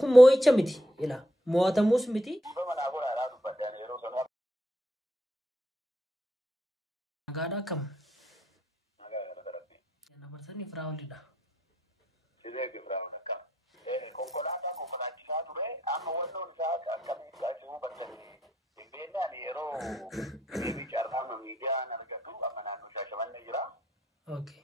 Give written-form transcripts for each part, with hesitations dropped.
Kun mo'icha miti ila mo'atamus miti. Nagaadha akkam? Yana bartanii firaawulidha. Okay.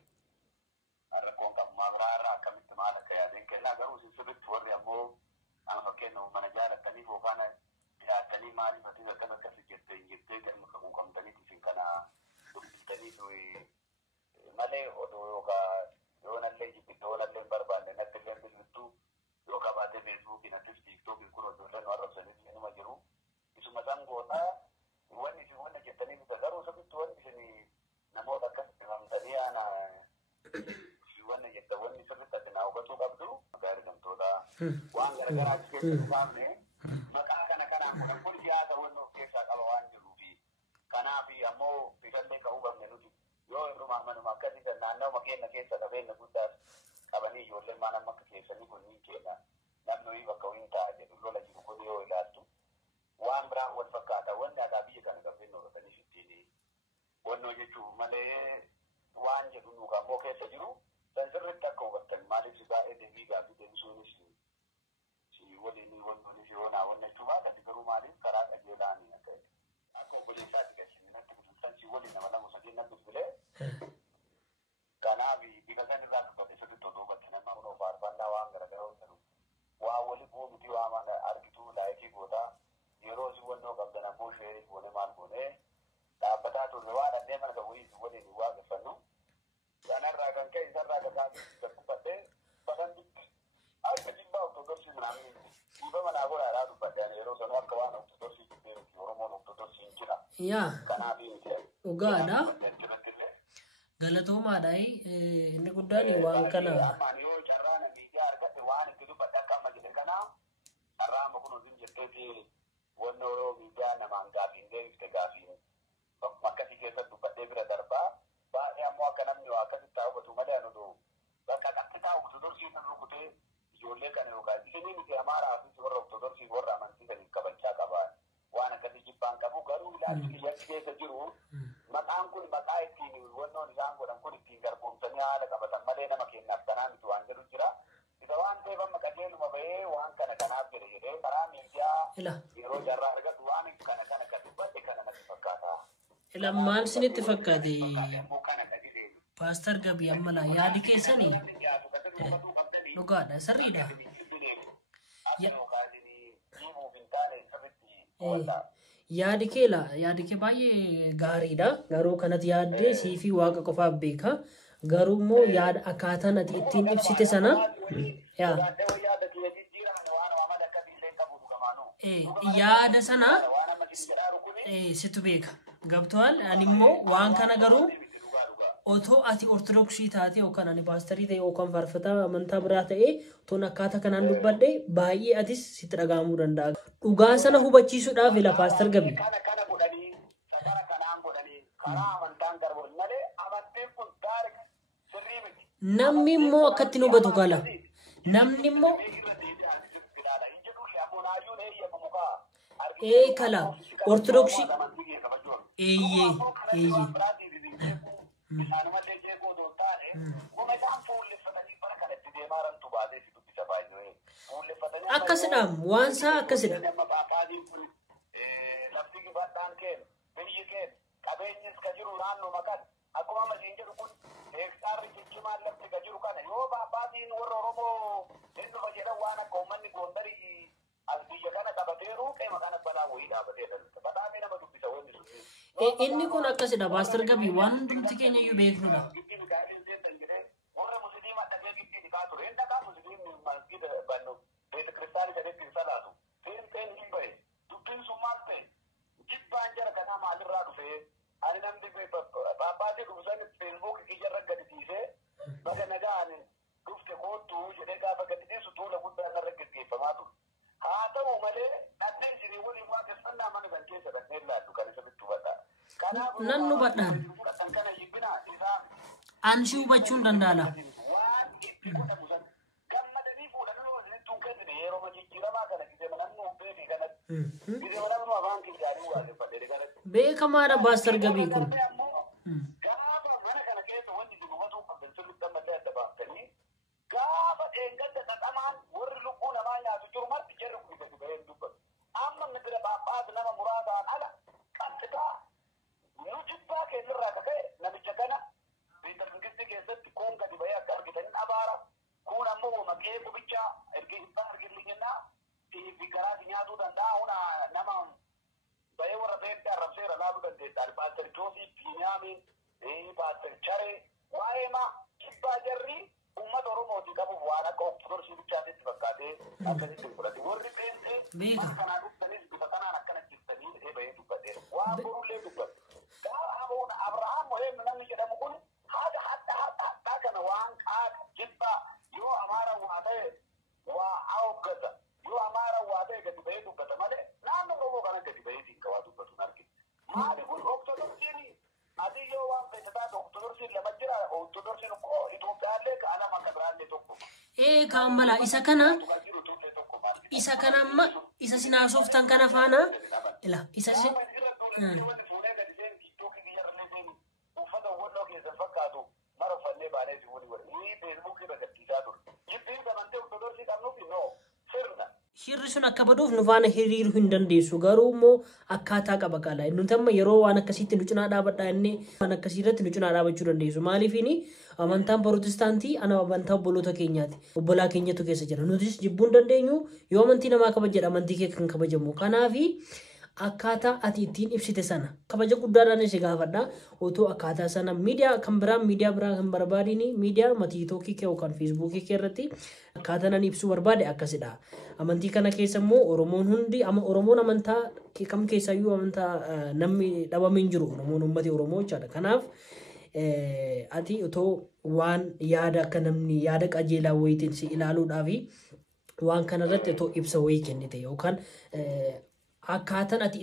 Ya, ugaadha. Galatooma dai inni guddaan waan kana. Ila maal sinitti fakkaate Pastor Gabii ammala yaadi keessanii dhugaadha sirriidha. Yaadi kee baay'ee gaariidha. Garuu kanatti yaaddee siifi waaqa qofaaf beeka. Garuu immoo yaada akkaataan ati ittiin ibsite sana yaada sana situ beeka. Gabtoal ani immoo waan kana garuu otoo ati ortodoksii taate yookaan ani paastorii ta'e yookaan faarfataa amantaa biraa ta'e toon akkaataa kanaan dubbadhe baay'ee atis sitti dhagahamuu danda'a. Dhugaa sana hubachiisuudhaaf ila Pastor Gabii. Namni immoo akkatti nu hubatu gala. Namni immoo kala ortodoksii akkasidha waan saa akkasidha. Inni kun akkasidha Pastor Gabii waan hundumti keenya iyyuu beeknudha. Nannu badhaan ansi hubachuun danda'ala. beekamaadha baastar gabii kun. Kaamala isa kana amma isa sinaasoftan kana faana ila isa si Hirri sun akka baduuf nu faana hiriiruu hin dandeessu garuu immoo akkaataa qaba qala nuti amma yeroo waan akkasiitti nu cinaa dhaabadhaa inni waan akkasiirratti nu cinaa dhaabachuu dandeessu maaliifini amantaan Protestantii ana amantaa obboloota keenyaati obbolaa keenyatu keessa jira nutis jibbuun dandeenyu yoo amantii namaa kabajedha amantii kee kan kabajamu kanaafi akkaataa ati ittiin ibsite sana kabaja guddaadhaan si gaafadha otoo akkaataa sana miidiyaa kan biraa kan barbaadini miidiyaa TikTokii kee yookaan Facebookii kee irratti akkaataa nan ibsuu barbaade akkasidha amantii kana keessa immoo Oromoon hundi Oromoon amantaa kam keessayyuu amantaa namni dhabamee hin jiru Oromoon ummati Oromoo jechaadha kanaaf ati otoo waan yaada akka namni yaada qajeelaa wayitiin si ilaaluudhaafi waan kanarratti otoo ibsa wayii kennite yookaan akkaataan ati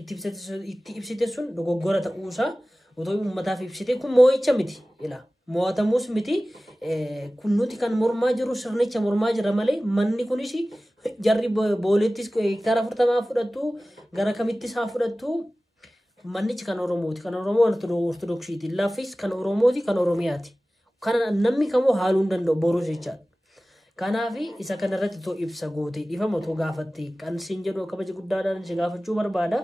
itti ibsite sun dogoggora ta'uusaa otoo uummataaf ibsite kun moo'icha miti ila mo'atamuus miti kun nuti kan mormaa jiru sirnicha mormaa jira malee manni kunis jarri boolettis hektaara 40 fudhattu gara kamittis haa fudhattu mannichi kan Oromooti kan Oromoo ortodoksiiti laafis kan Oromooti kan Oromiyaati kana namni kamuu haaluu hin danda'u boruus jechaadha kanaafi isa kanarratti too ibsa goote dhifama too gaafatte kan siin jedhu kabaja guddaadhaan si gaafachuu barbaada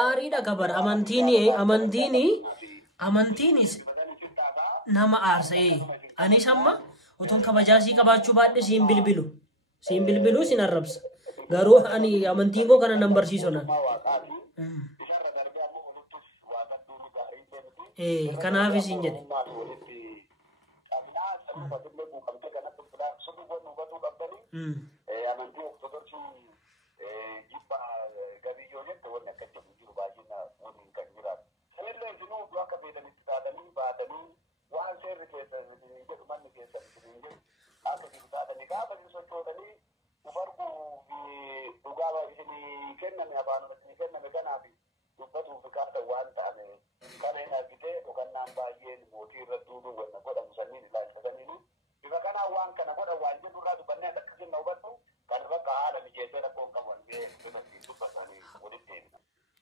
aariidha gabar amantiinis nama aarsa anis amma Oton kabajasi kabachu baadde siin bilbilu siin arrabsa garuu ani amantiin koo kana nan barsiisona kanaaf siin jedhe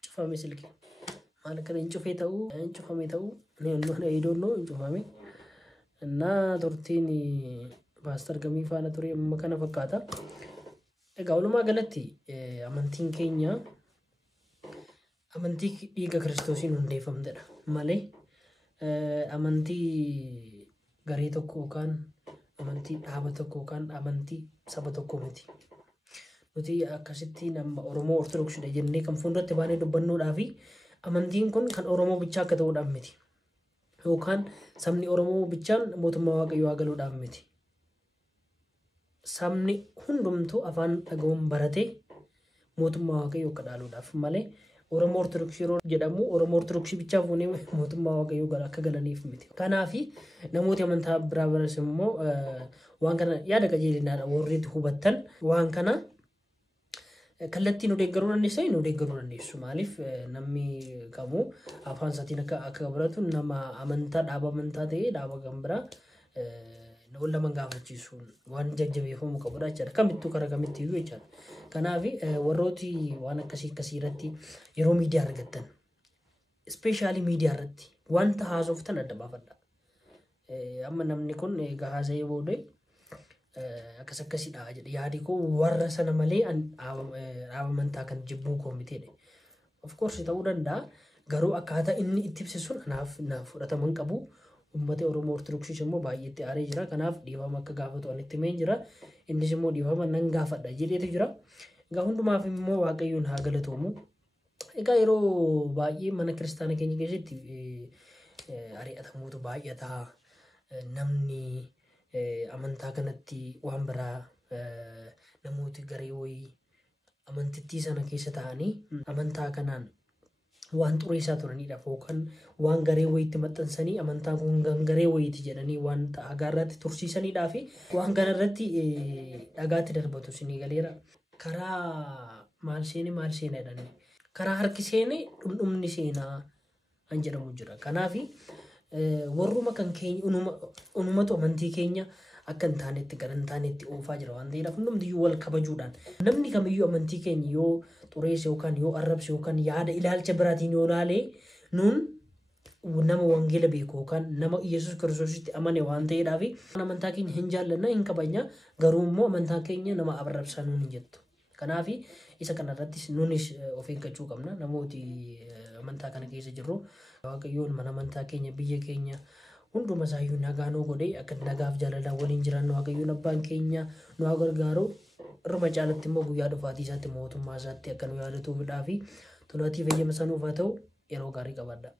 Cufame silke maal kana incufee ta'uu incufame ta'uu I don't know incufame እና turtiin baastar gamii faana ture amma kana fakkaata egaa walumaa galatti amantiin keenya amantii dhiiga Kiristoosiin hundeeffamtedha malee amantii garee tokko yookaan amantii dhaaba tokko yookaan amantii saba tokko miti nuti akkasitti nama Oromoo Ortodoksiidha jennee kan fuulduratti baanee dubbannuudhaafi amantiin kun kan Oromoo bichaa akka ta'uudhaan miti yookaan sabni Oromoo bichaan mootummaa Waaqayyoo haa galuudhaan miti sabni hundumtuu afaan dhaga'uun baratee mootummaa Waaqayyoo akka dhaaluudhaaf malee Oromoo Ortodoksii yeroo jedhamu Oromoo Ortodoksii bichaa fuunee mootummaa Waaqayyoo akka galaniif miti kanaafi namooti amantaa biraa biras immoo waan kana yaada qajeelinaadha warri hubattan waan kana kallattiin odeeggaruu dandeessa hin odeeggaruu dandeessu maaliif namni kamuu afaan isaatiin akka baratu nama amantaa dhaaba amantaa ta'ee dhaaba kan biraa wal lama gaafachiisu waan jajjabeeffamu qabudha jechuudha kamittuu karaa kamitti iyyuu jechuudha kanaaf warrooti waan akkasii irratti yeroo miidiyaa argattan ispeeshaalii miidiyaa irratti wanta haasoftan adda baafadha amma namni kun gahaasa'ee boodee akkasiidha jedhe yaadi koo warra sana malee dhaaba amantaa kan jibbuu koo miteedha. Of course ta'uu danda'a garuu akkaataa inni itti ibse sun naaf fudhatama hin qabu. Uummata Oromoo Ortodoksii immoo baay'eetti aaree jira. Kanaaf dhiifama akka gaafatu ani itti himee jira. Innis immoo dhiifama nan gaafadha jedheetu jira. Egaa hundumaaf immoo Waaqayyoon haa galatoomu. Egaa yeroo baay'ee mana kiristaana keenya keessatti ari'atamuutu baay'ata. Namni amantaa kanatti waan biraa namooti garee wayii amantittii sana keessa ta'anii amantaa kanaan waan xureessaa turanidha yookaan waan garee wayiitti maxxansanii amantaan kun garee wayiiti jedhanii waan agaarratti tursiisanidhaa fi waan kanarratti dhagaatti darbatu isinii galeera karaa maal seene jedhanii karaa harki seene dhumni seenaa kan jedhamu jira kanaaf warruma kan keenya unumatu amantii keenya akka hin taanetti gara hin taanetti oofaa jira waan ta'eedhaaf hundumtiyyuu wal kabajuudhaan namni kamiyyuu amantii keenya yoo xureesse yookaan yoo arrabse yookaan yaada ilaalcha biraatiin yoo ilaalee nuun nama wangeela beeku yookaan nama Yesuus Kiristoositti amane waan ta'eedhaaf amantaa keenya hin jaallanna hin kabajna garuu immoo amantaa keenya nama arrabsa nuun hin jettu. Kanaaf isa kanarrattis nuunis of eeggachuu qabna namooti amantaa kana keessa jirru Waaqayyoon mana amantaa keenya biyya keenya hunduma isaayyuu nagaa nuu godhee akka nagaaf jaalalaan waliin jiraannu Waaqayyoon abbaan keenya nu haa gargaaru irra caalatti immoo guyyaa dhufaatii isaatti mootummaa isaatti akka nu yaadatuufidhaa fi tolaatii fayyama sanuuf haa ta'u yeroo gaarii qabadha.